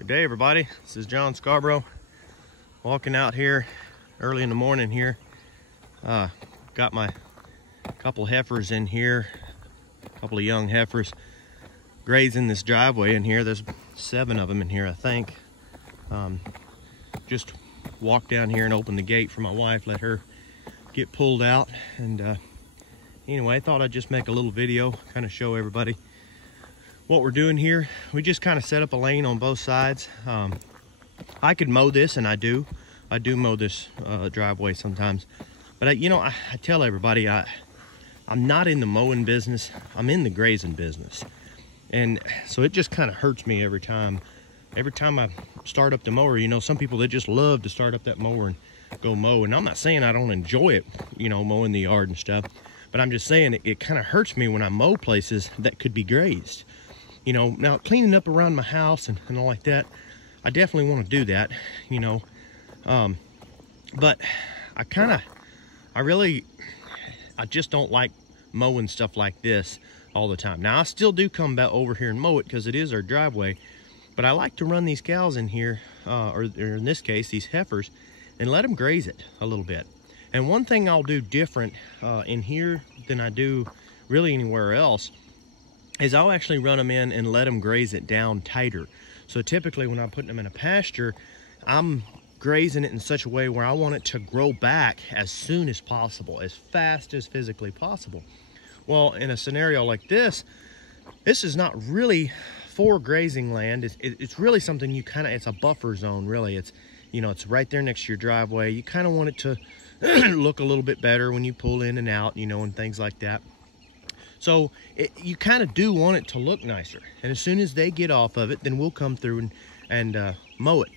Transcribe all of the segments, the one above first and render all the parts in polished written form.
Good day, everybody. This is John Scarborough walking out here early in the morning here. Got my couple heifers in here, a couple of young heifers grazing this driveway in here. There's 7 of them in here, I think. Just walked down here and opened the gate for my wife, let her get pulled out. And anyway, I thought I'd just make a little video, kind of show everybody what we're doing here. We just kind of set up a lane on both sides. I could mow this, and I do mow this driveway sometimes, but I tell everybody I'm not in the mowing business, I'm in the grazing business. And so it just kind of hurts me every time I start up the mower. Some people, they just love to start up that mower and go mow, and I'm not saying I don't enjoy it, mowing the yard and stuff, but I'm just saying it kind of hurts me when I mow places that could be grazed. Now cleaning up around my house and all like that, I definitely want to do that, but I just don't like mowing stuff like this all the time. Now I still do come back over here and mow it because it is our driveway, but I like to run these cows in here, or in this case, these heifers, and let them graze it a little bit. And one thing I'll do different in here than I do really anywhere else is I'll actually run them in and let them graze it down tighter. So typically when I'm putting them in a pasture, I'm grazing it in such a way where I want it to grow back as soon as possible, as fast as physically possible. Well, in a scenario like this is not really for grazing land. It's really something it's a buffer zone, really. It's right there next to your driveway. You kind of want it to look a little bit better when you pull in and out, and things like that. So you kind of do want it to look nicer. And as soon as they get off of it, then we'll come through and mow it,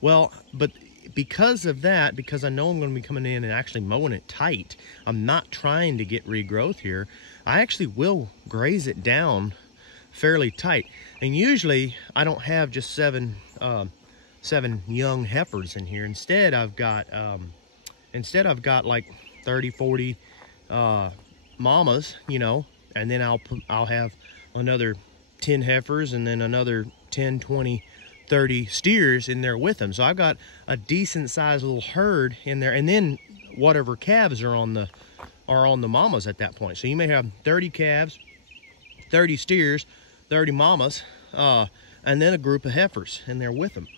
Well, but because of that, because I know I'm going to be coming in and actually mowing it tight, I'm not trying to get regrowth here. I actually will graze it down fairly tight. And usually I don't have just seven young heifers in here. Instead I've got like 30, 40 mamas, and then I'll have another 10 heifers and then another 10, 20, 30 steers in there with them. So I've got a decent sized little herd in there, and then whatever calves are on the mamas at that point. So you may have 30 calves, 30 steers, 30 mamas, and then a group of heifers in there with them,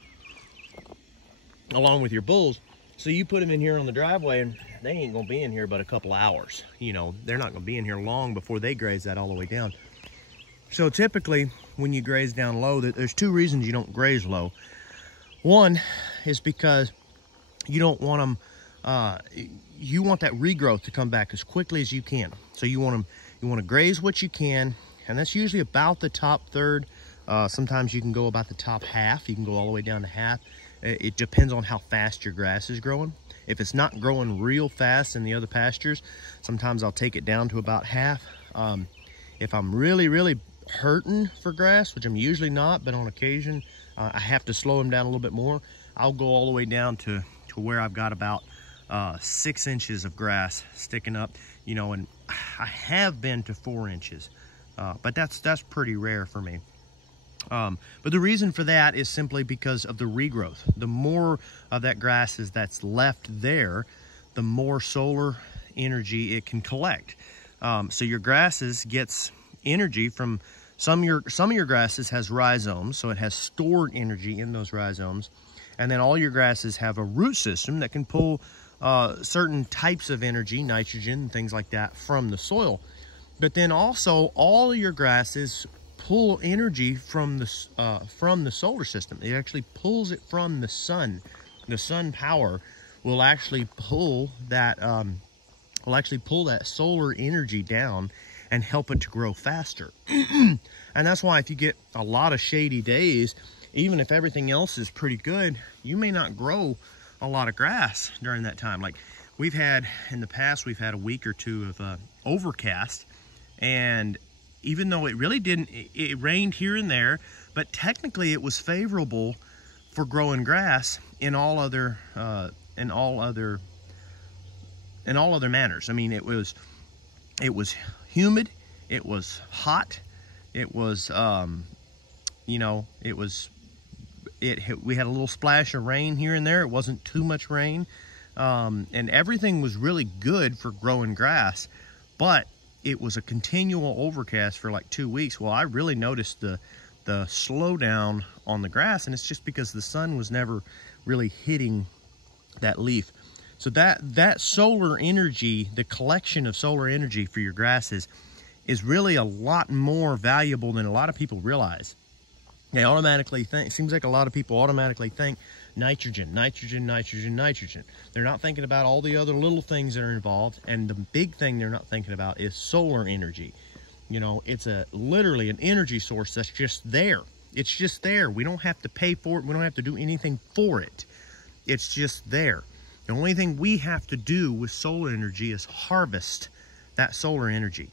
along with your bulls. So you put them in here on the driveway, and they ain't gonna be in here but a couple hours. They're not gonna be in here long before they graze that all the way down. So typically when you graze down low, there's 2 reasons you don't graze low. One is because you don't want them, you want that regrowth to come back as quickly as you can. So you want to graze what you can, and that's usually about the top third. Sometimes you can go about the top half. You can go all the way down to half. It depends on how fast your grass is growing. If it's not growing real fast in the other pastures, sometimes I'll take it down to about half. If I'm really hurting for grass, which I'm usually not, but on occasion I have to slow them down a little bit more, I'll go all the way down to where I've got about 6 inches of grass sticking up, and I have been to 4 inches, but that's pretty rare for me. But the reason for that is simply because of the regrowth. The more of that grass that's left there, the more solar energy it can collect. So your grasses gets energy from some of your grasses has rhizomes, so it has stored energy in those rhizomes, and then all your grasses have a root system that can pull certain types of energy, nitrogen, things like that, from the soil. But then also all of your grasses pull energy from the solar system. It actually pulls it from the sun. The sun power will actually pull that solar energy down and help it to grow faster. And that's why if you get a lot of shady days, even if everything else is pretty good, you may not grow a lot of grass during that time. Like in the past, we've had a week or 2 of overcast, and even though it really didn't, it rained here and there, but technically it was favorable for growing grass in all other manners. I mean, it was humid, it was hot, it was You know, we had a little splash of rain here and there. It wasn't too much rain. And everything was really good for growing grass, but it was a continual overcast for like 2 weeks. Well, I really noticed the slowdown on the grass, and it's just because the sun was never really hitting that leaf. So that solar energy, the collection of solar energy for your grasses, is really a lot more valuable than a lot of people realize. They automatically think, seems like a lot of people automatically think nitrogen, nitrogen, nitrogen, nitrogen. They're not thinking about all the other little things that are involved, and the big thing they're not thinking about is solar energy. You know, it's literally an energy source that's just there. It's just there. We don't have to pay for it. We don't have to do anything for it. It's just there. The only thing we have to do with solar energy is harvest that solar energy,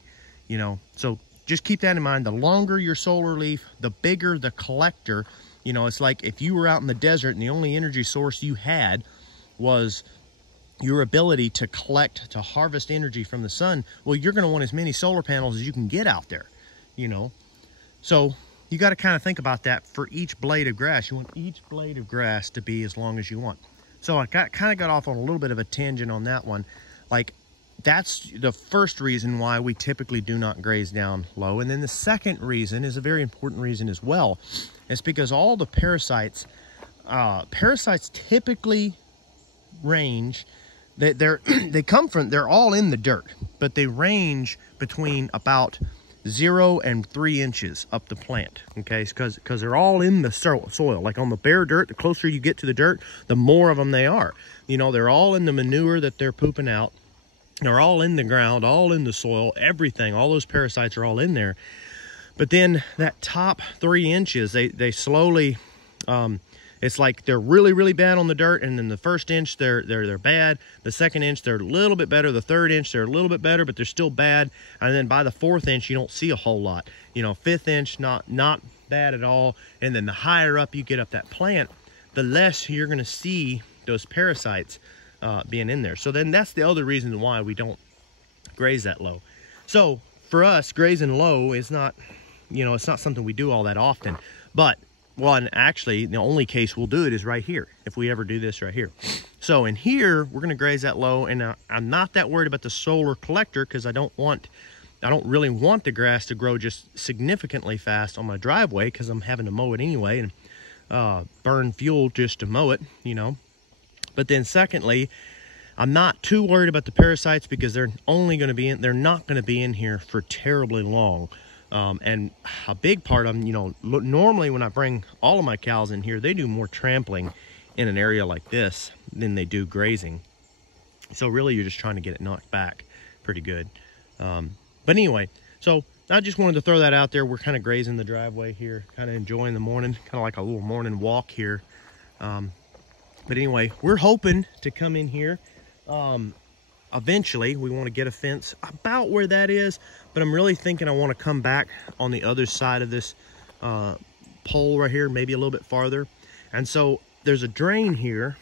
you know. So just keep that in mind. The longer your solar leaf, the bigger the collector. You know, it's like if you were out in the desert and the only energy source you had was your ability to collect, to harvest energy from the sun. Well, you're going to want as many solar panels as you can get out there, you know. So you got to kind of think about that for each blade of grass. You want each blade of grass to be as long as you want. So I kind of got off on a little bit of a tangent on that one. Like, that's the first reason why we typically do not graze down low. And then the second reason is a very important reason as well. It's because all the parasites typically range, they're all in the dirt, but they range between about 0 and 3 inches up the plant, okay? Because they're all in the soil. Like on the bare dirt, the closer you get to the dirt, the more of them they are. You know, they're all in the manure that they're pooping out. They're all in the ground, all in the soil, everything. All those parasites are all in there. But then that top 3 inches, they slowly, it's like they're really, really bad on the dirt, and then the first inch they're bad. The second inch they're a little bit better. The third inch they're a little bit better, but they're still bad. And then by the 4th inch you don't see a whole lot. You know, 5th inch not bad at all. And then the higher up you get up that plant, the less you're going to see those parasites being in there. So then that's the other reason why we don't graze that low. So for us, grazing low is not, you know, it's not something we do all that often. But well, and actually, the only case we'll do it is right here, if we ever do this right here. So in here, we're going to graze that low, and I'm not that worried about the solar collector because I don't really want the grass to grow just significantly fast on my driveway because I'm having to mow it anyway and burn fuel just to mow it, you know. But then secondly, I'm not too worried about the parasites because they're not going to be in here for terribly long. And a big part of them, you know, normally when I bring all of my cows in here, they do more trampling in an area like this than they do grazing. So really you're just trying to get it knocked back pretty good. But anyway, so I just wanted to throw that out there. We're kind of grazing the driveway here, kind of enjoying the morning, kind of like a little morning walk here. But anyway, we're hoping to come in here. Eventually, we want to get a fence about where that is, but I'm really thinking I want to come back on the other side of this pole right here, maybe a little bit farther. And so there's a drain here.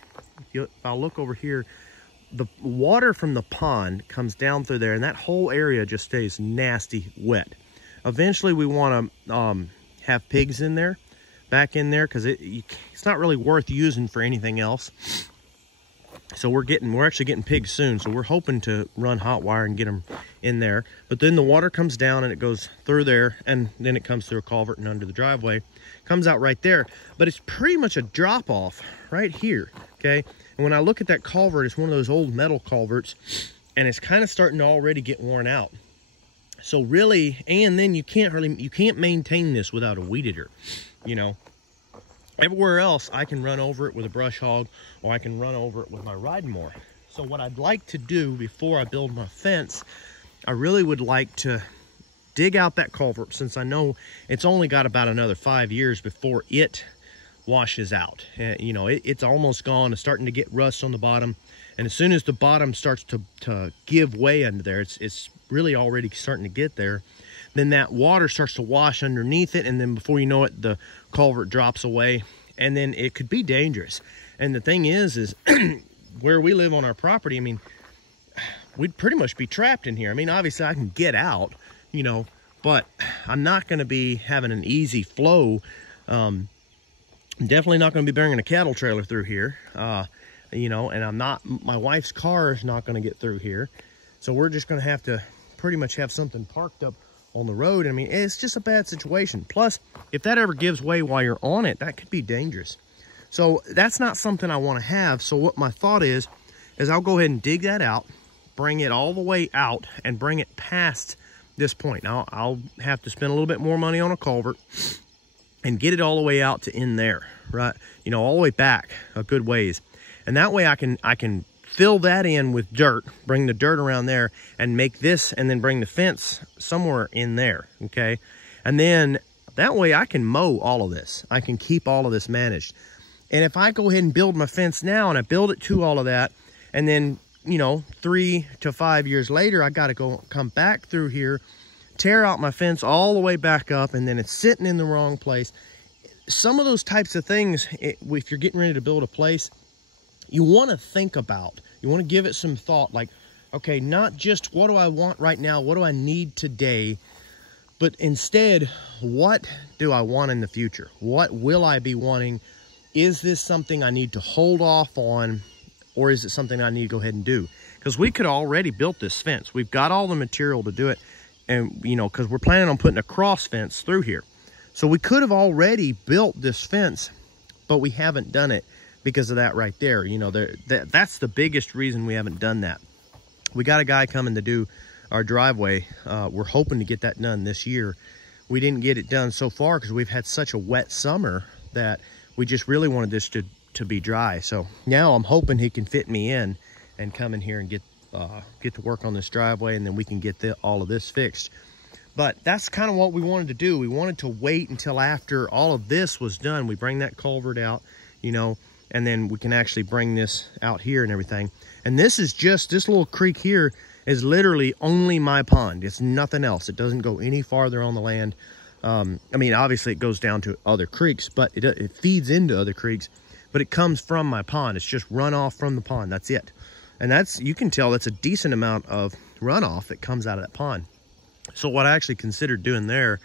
If I'll look over here, the water from the pond comes down through there, and that whole area just stays nasty wet. Eventually, we want to have pigs in there, back in there, because it's not really worth using for anything else. So we're actually getting pigs soon, so we're hoping to run hot wire and get them in there. But then the water comes down and it goes through there, and then it comes through a culvert and under the driveway, comes out right there. But it's pretty much a drop off right here, okay? And when I look at that culvert, it's one of those old metal culverts, and it's kind of starting to already get worn out. So really, and then you can't maintain this without a weed eater, you know. Everywhere else, I can run over it with a brush hog, or I can run over it with my riding mower. So what I'd like to do before I build my fence, I really would like to dig out that culvert, since I know it's only got about another 5 years before it washes out. You know, it's almost gone. It's starting to get rust on the bottom. And as soon as the bottom starts to give way under there, it's really already starting to get there. Then that water starts to wash underneath it, and then before you know it, the culvert drops away, and then it could be dangerous. And the thing is where we live on our property, I mean, we'd pretty much be trapped in here. I mean, obviously I can get out, you know, but I'm not going to be having an easy flow I'm definitely not going to be bringing a cattle trailer through here, you know, and my wife's car is not going to get through here. So we're just going to have to pretty much have something parked up on the road. I mean, it's just a bad situation. Plus, if that ever gives way while you're on it, that could be dangerous. So that's not something I want to have. So what my thought is I'll go ahead and dig that out, bring it all the way out, and bring it past this point. Now, I'll have to spend a little bit more money on a culvert and get it all the way out to in there, right? You know, all the way back a good ways. And that way I can fill that in with dirt, bring the dirt around there, and make this, and then bring the fence somewhere in there, okay? And then that way I can mow all of this. I can keep all of this managed. And if I go ahead and build my fence now, and I build it to all of that, and then, you know, 3 to 5 years later, I got to come back through here, tear out my fence all the way back up, and then it's sitting in the wrong place. Some of those types of things, if you're getting ready to build a place, you want to think about. You want to give it some thought, like, okay, not just what do I want right now, what do I need today, but instead, what do I want in the future? What will I be wanting? Is this something I need to hold off on, or is it something I need to go ahead and do? Because we could have already built this fence. We've got all the material to do it, and, you know, because we're planning on putting a cross fence through here. So we could have already built this fence, but we haven't done it because of that right there. You know, that's the biggest reason we haven't done that. We got a guy coming to do our driveway. We're hoping to get that done this year. We didn't get it done so far because we've had such a wet summer that we just really wanted this to be dry. So now I'm hoping he can fit me in and come in here and get to work on this driveway, and then we can get all of this fixed. But that's kind of what we wanted to do. We wanted to wait until after all of this was done. We bring that culvert out, you know, and then we can actually bring this out here and everything. And this is just, this little creek here is literally only my pond. It's nothing else. It doesn't go any farther on the land. I mean, obviously it goes down to other creeks, but it feeds into other creeks, but it comes from my pond. It's just runoff from the pond. That's it. And that's, you can tell that's a decent amount of runoff that comes out of that pond. So what I actually considered doing there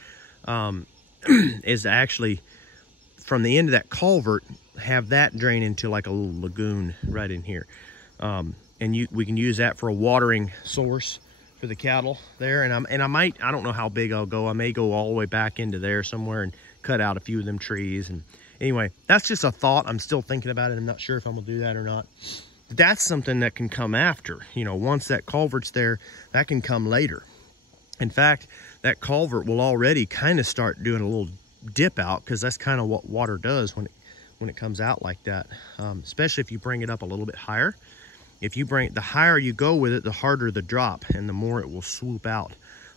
is to actually, from the end of that culvert, have that drain into like a little lagoon right in here. And we can use that for a watering source for the cattle there. And I don't know how big I'll go. I may go all the way back into there somewhere and cut out a few of them trees. And anyway, that's just a thought. I'm still thinking about it. I'm not sure if I'm gonna do that or not. That's something that can come after, you know, once that culvert's there, that can come later. In fact, that culvert will already kind of start doing a little dip out, because that's kind of what water does when it comes out like that, especially if you bring it up a little bit higher. If you the higher you go with it, the harder the drop and the more it will swoop out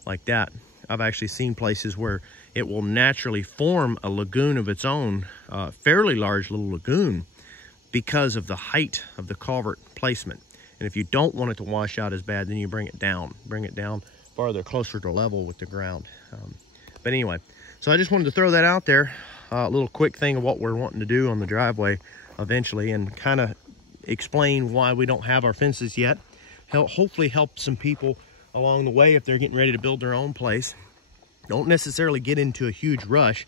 like that. I've actually seen places where it will naturally form a lagoon of its own, fairly large little lagoon, because of the height of the culvert placement. And if you don't want it to wash out as bad, then you bring it down farther, closer to level with the ground. But anyway, so I just wanted to throw that out there, a little quick thing of what we're wanting to do on the driveway eventually, and kind of explain why we don't have our fences yet. Hopefully help some people along the way if they're getting ready to build their own place. Don't necessarily get into a huge rush.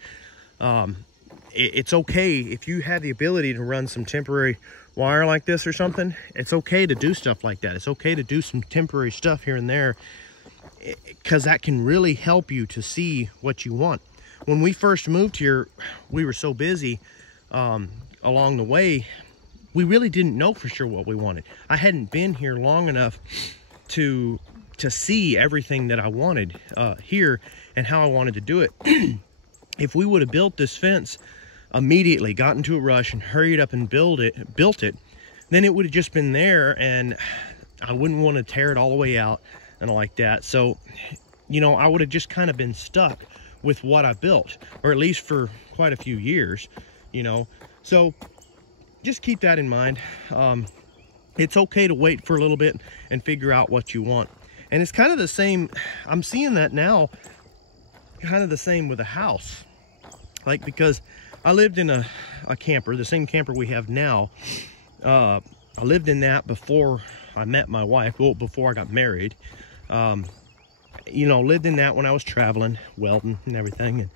It's okay if you have the ability to run some temporary wire like this or something. It's okay to do stuff like that. It's okay to do some temporary stuff here and there, because that can really help you to see what you want. When we first moved here, we were so busy along the way, we really didn't know for sure what we wanted. I hadn't been here long enough to see everything that I wanted here and how I wanted to do it. If we would have built this fence immediately, got into a rush and hurried up and built it, then it would have just been there, and I wouldn't want to tear it all the way out and like that. So, you know, I would have just kind of been stuck with what I built, or at least for quite a few years, you know. So just keep that in mind. It's okay to wait for a little bit and figure out what you want. And it's kind of the same, I'm seeing that now, kind of the same with a house. Like, because I lived in a camper, the same camper we have now. I lived in that before I met my wife, well, before I got married. You know, lived in that when I was traveling, welding and everything.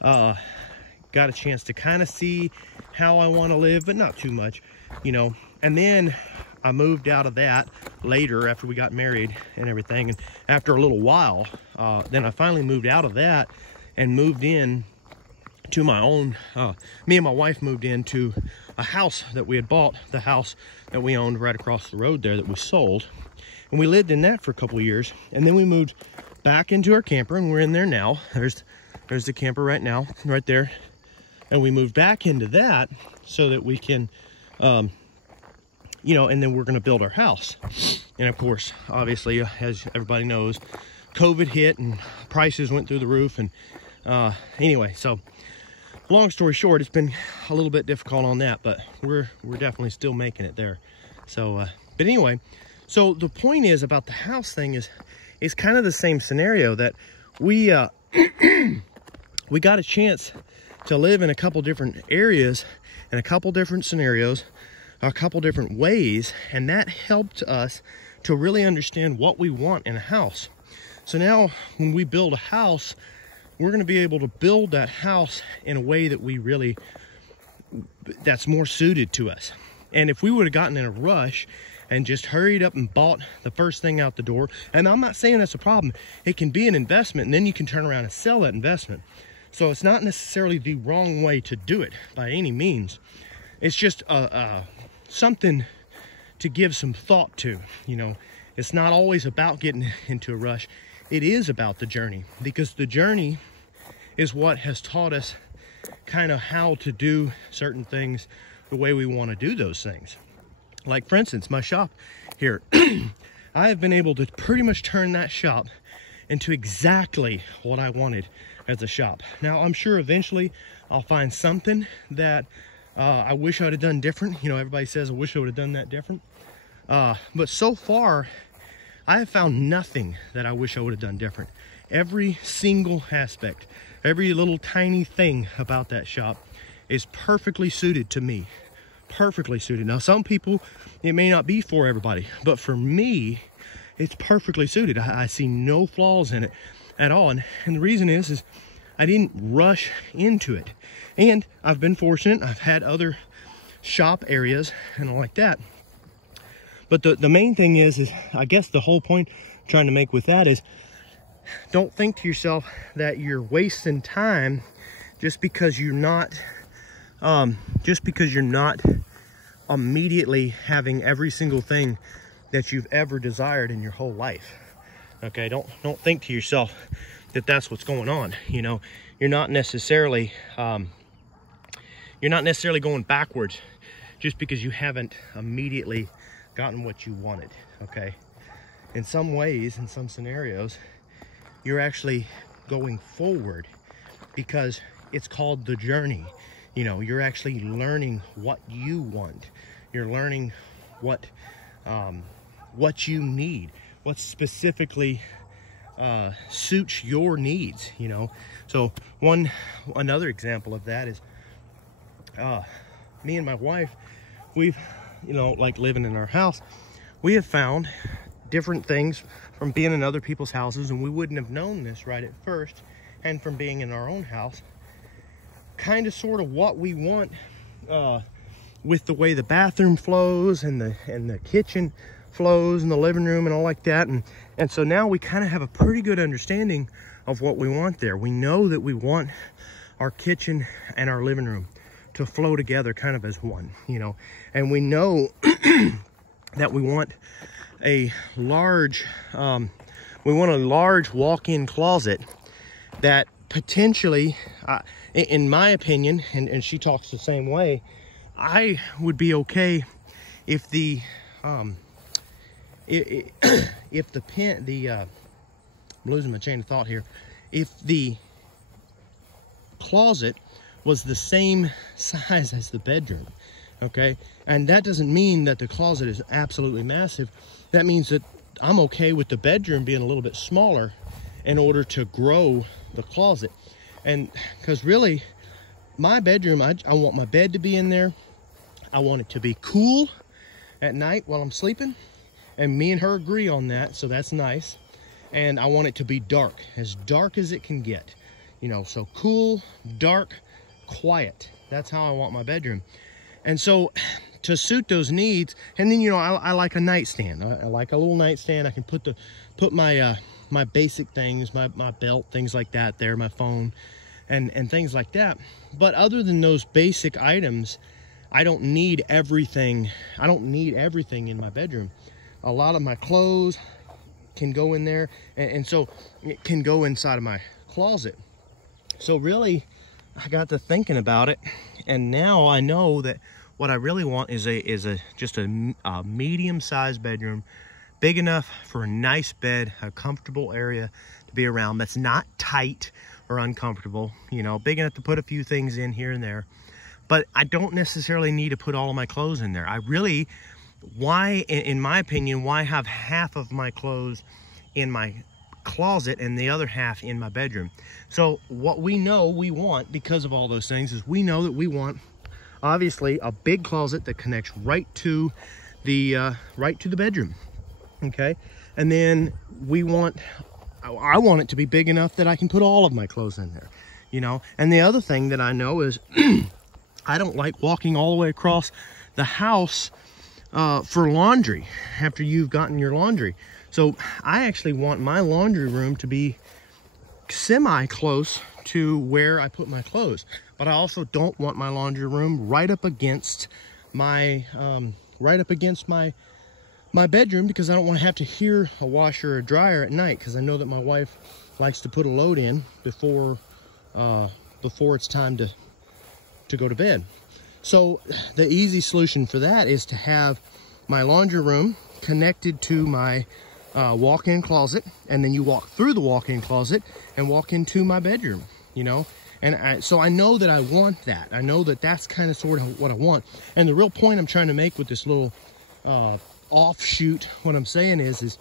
And got a chance to kind of see how I want to live, but not too much, you know. And then I moved out of that later after we got married and everything. And after a little while, then I finally moved out of that and moved in to my own, me and my wife moved into a house that we had bought, the house that we owned right across the road there that we sold. And we lived in that for a couple of years. And then we moved back into our camper, and we're in there now. There's the camper right now, right there. And we moved back into that so that we can, you know, and then we're going to build our house. And of course, obviously, as everybody knows, COVID hit and prices went through the roof. And anyway, so long story short, it's been a little bit difficult on that, but we're definitely still making it there. So, but anyway, so the point is about the house thing is kind of the same scenario that we we got a chance to live in a couple different areas and a couple different scenarios, a couple different ways, and that helped us to really understand what we want in a house. So now when we build a house, we're going to be able to build that house in a way that we really, that's more suited to us. And if we would have gotten in a rush and just hurried up and bought the first thing out the door, and I'm not saying that's a problem, it can be an investment, and then you can turn around and sell that investment. So it's not necessarily the wrong way to do it by any means. It's just something to give some thought to. You know, it's not always about getting into a rush. It is about the journey, because the journey is what has taught us kind of how to do certain things the way we want to do those things. Like, for instance, my shop here, I have been able to pretty much turn that shop into exactly what I wanted as a shop. Now, I'm sure eventually I'll find something that I wish I would have done different. You know, everybody says, I wish I would have done that different. But so far, I have found nothing that I wish I would have done different. Every single aspect, every little tiny thing about that shop is perfectly suited to me. Perfectly suited. Now, some people, it may not be for everybody, but for me, it's perfectly suited. I see no flaws in it at all. And the reason is I didn't rush into it. And I've been fortunate. I've had other shop areas and all like that. But the main thing is I guess the whole point I'm trying to make with that is, don't think to yourself that you're wasting time just because you're not immediately having every single thing that you've ever desired in your whole life. Okay, don't think to yourself that that's what's going on. You know, you're not necessarily going backwards just because you haven't immediately gotten what you wanted. Okay, in some ways, in some scenarios, you're actually going forward because it's called the journey. You know, you're actually learning what you want. You're learning what you need, what specifically suits your needs, you know. So another example of that is me and my wife, we've, you know, like living in our house, we have found different things from being in other people's houses, and we wouldn't have known this right at first, and from being in our own house, kind of sort of what we want with the way the bathroom flows and the kitchen flows and the living room and all like that. And so now we kind of have a pretty good understanding of what we want there. We know that we want our kitchen and our living room to flow together kind of as one, you know. And we know that we want a large walk-in closet that potentially, in my opinion, and she talks the same way, I would be okay if the I'm losing my chain of thought here, if the closet was the same size as the bedroom. Okay, and that doesn't mean that the closet is absolutely massive. That means that I'm okay with the bedroom being a little bit smaller in order to grow the closet. And because really, my bedroom, I want my bed to be in there. I want it to be cool at night while I'm sleeping, and me and her agree on that, so that's nice. And I want it to be dark as it can get, you know. So cool, dark, quiet. That's how I want my bedroom. And so to suit those needs, and then, you know, I like a nightstand. I like a little nightstand. I can put my my basic things, my belt, things like that there, my phone, and things like that. But other than those basic items, I don't need everything. I don't need everything in my bedroom. A lot of my clothes can go in there, and so it can go inside of my closet. So really, I got to thinking about it, and now I know that what I really want is just a medium-sized bedroom, big enough for a nice bed, a comfortable area to be around that's not tight or uncomfortable, you know, big enough to put a few things in here and there. But I don't necessarily need to put all of my clothes in there. I really, why, in my opinion, why have half of my clothes in my closet and the other half in my bedroom? So what we know we want, because of all those things, is we know that we want, obviously, a big closet that connects right to the bedroom. Okay, and then I want it to be big enough that I can put all of my clothes in there, you know. And the other thing that I know is I don't like walking all the way across the house for laundry after you've gotten your laundry. So I actually want my laundry room to be semi-close to where I put my clothes. But I also don't want my laundry room right up against my my bedroom, because I don't want to have to hear a washer or dryer at night, because I know that my wife likes to put a load in before it's time to go to bed. So the easy solution for that is to have my laundry room connected to my walk-in closet, and then you walk through the walk-in closet and walk into my bedroom, you know. And so I know that I want that. I know that that's kind of sort of what I want. And the real point I'm trying to make with this little offshoot, what I'm saying is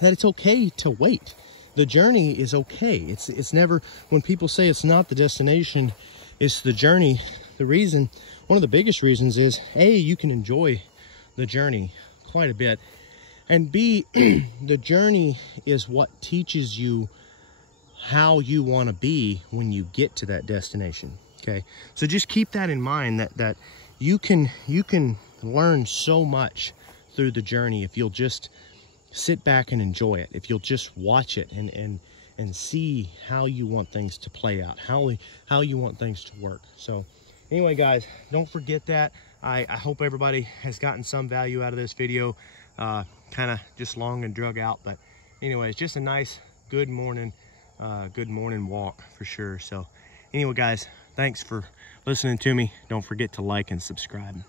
that it's okay to wait. The journey is okay. It's never, when people say it's not the destination, it's the journey. The reason, one of the biggest reasons is, A, you can enjoy the journey quite a bit, and B, the journey is what teaches you how you want to be when you get to that destination. Okay, so just keep that in mind, that you can learn so much through the journey if you'll just sit back and enjoy it, if you'll just watch it and see how you want things to play out, how you want things to work. So anyway, guys, don't forget that. I hope everybody has gotten some value out of this video. Kind of just long and drug out, but anyway, it's just a nice good morning walk for sure. So anyway, guys, thanks for listening to me. Don't forget to like and subscribe.